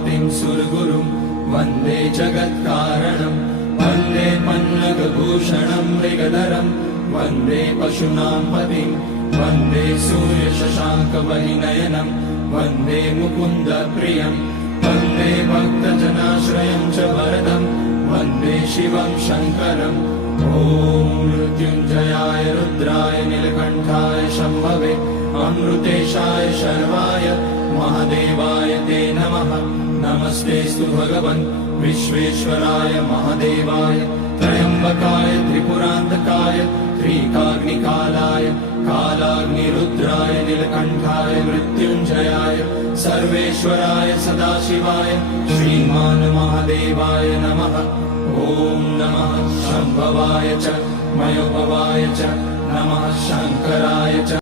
पतिं सुरगुरुं वन्दे जगत्कारणं वन्दे पन्नगभूषणं मृगधरं वन्दे पशूनां पतिं वन्दे सूर्यशशाङ्कवहिनयनं वन्दे मुकुन्दप्रियं वन्दे भक्तजनाश्रयं च वरदं वन्दे शिवं शङ्करम् ॐ मृत्युञ्जयाय रुद्राय नीलकण्ठाय शम्भवे अमृतेशाय शर्वाय महादेवाय ते नमः। नमस्तेऽस्तु भगवन् विश्वेश्वराय महादेवाय त्र्यम्बकाय त्रिपुरान्तकाय त्रिकाग्निकालाय कालाग्निरुद्राय नीलकण्ठाय मृत्युञ्जयाय सर्वेश्वराय सदाशिवाय श्रीमान् महादेवाय नमः। ॐ नमः शम्भवाय च मयोभवाय च नमः शङ्कराय च।